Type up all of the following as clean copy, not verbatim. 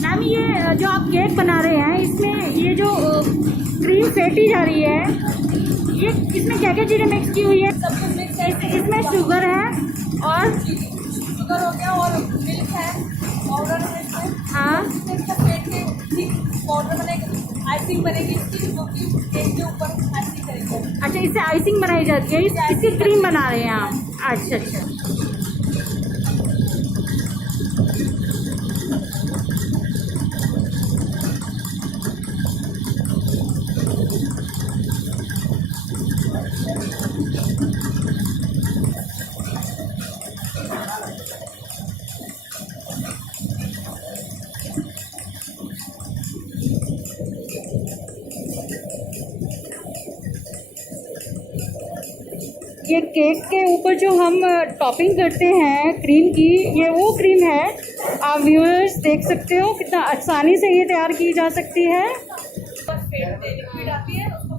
Ma'am ये जो आप केक बना रहे हैं इसमें ये जो क्रीम फेंटी जा रही है, ये इसमें क्या क्या चीज़ें मिक्स की हुई है? सब कुछ मिक्स है। इसमें शुगर है और शुगर हो गया और मिल्क है, पाउडर है इसमें। हाँ, इसका फेंट के पाउडर बनेगी, आइसिंग बनेगी इसकी, जो कि केक के ऊपर आइसिंग करेंगे। अच्छा, इससे आइसिंग बनाई जाती है, इसकी क्रीम बना रहे हैं आप? अच्छा अच्छा। ये केक के ऊपर जो हम टॉपिंग करते हैं क्रीम की, ये वो क्रीम है। आप व्यूअर्स देख सकते हो कितना आसानी से ये तैयार की जा सकती है। लिक्विड आती है उसको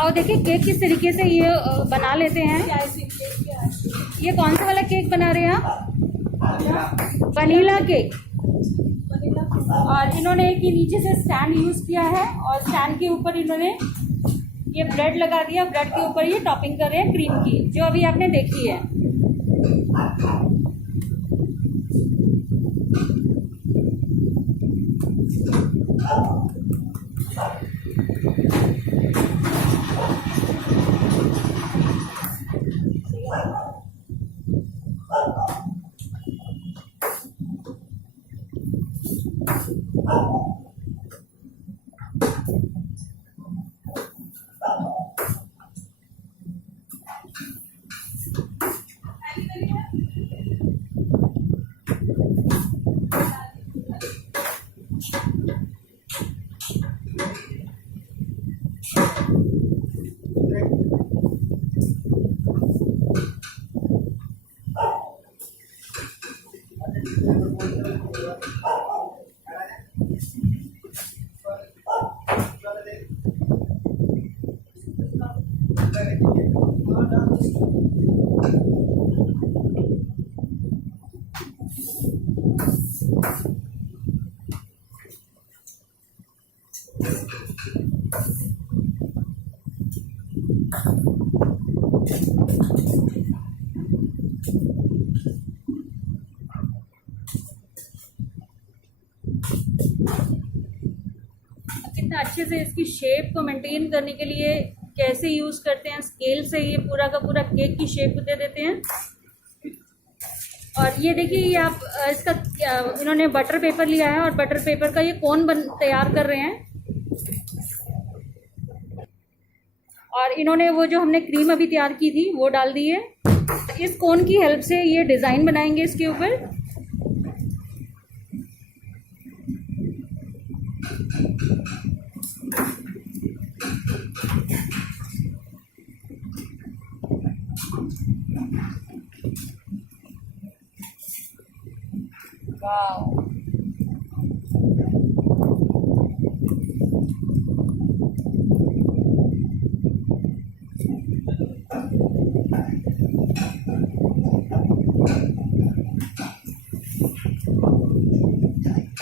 और देखिए केक किस तरीके से ये बना लेते हैं। ये कौन सा वाला केक बना रहे हैं आप? Vanilla cake. और इन्होंने एक ही नीचे से स्टैंड यूज़ किया है और स्टैंड के ऊपर इन्होंने ये ब्रेड लगा दिया। ब्रेड के ऊपर ये टॉपिंग कर रहे हैं क्रीम की, जो अभी आपने देखी है। कितना अच्छे से इसकी शेप को मेंटेन करने के लिए कैसे यूज़ करते हैं, स्केल से ये पूरा का पूरा केक की शेप दे देते हैं। और ये देखिए, ये आप इसका इन्होंने बटर पेपर लिया है और बटर पेपर का ये कोन तैयार कर रहे हैं। और इन्होंने वो जो हमने क्रीम अभी तैयार की थी वो डाल दी है। इस कोन की हेल्प से ये डिज़ाइन बनाएंगे इसके ऊपर। वाह,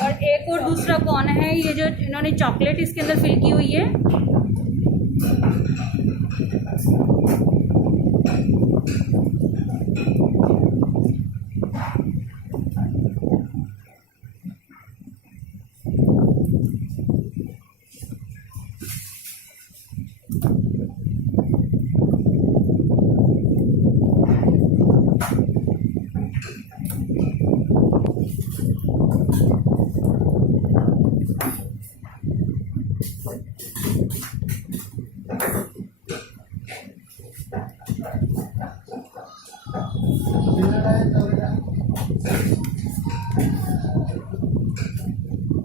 और एक और दूसरा कौन है, ये जो इन्होंने चॉकलेट इसके अंदर फिल की हुई है।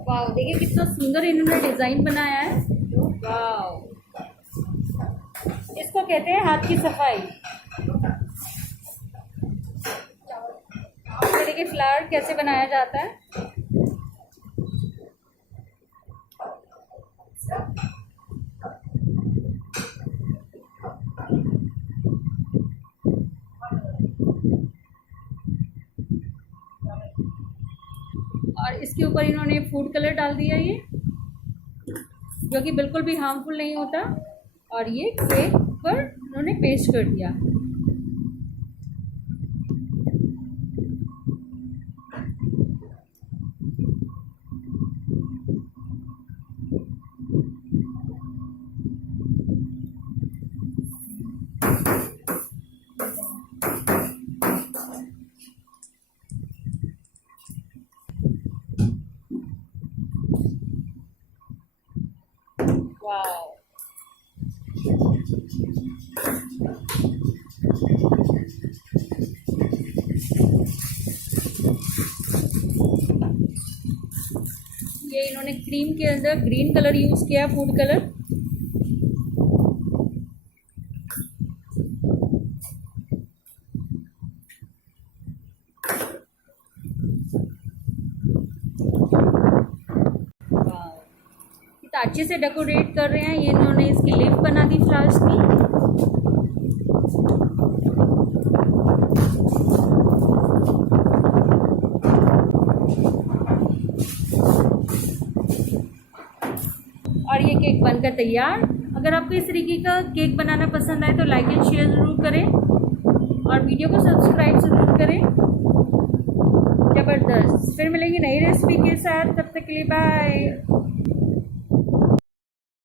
वाह, देखिए कितना सुंदर इन्होंने डिज़ाइन बनाया है। वाओ, इसको कहते हैं हाथ की सफाई। ये देखिए फ्लावर कैसे बनाया जाता है। और इसके ऊपर इन्होंने फूड कलर डाल दिया, ये जो कि बिल्कुल भी हार्मफुल नहीं होता। और ये केक पर उन्होंने पेस्ट कर दिया। वाओ, ये इन्होंने क्रीम के अंदर ग्रीन कलर यूज किया, फूड कलर। अच्छे से डेकोरेट कर रहे हैं। ये इन्होंने इसकी लिप बना दी फ्लावर्स की। और ये केक बनकर तैयार। अगर आपको इस तरीके का केक बनाना पसंद आए तो लाइक एंड शेयर ज़रूर करें और वीडियो को सब्सक्राइब ज़रूर करें। ज़बरदस्त। फिर मिलेंगे नई रेसिपी के साथ, तब तक के लिए बाय।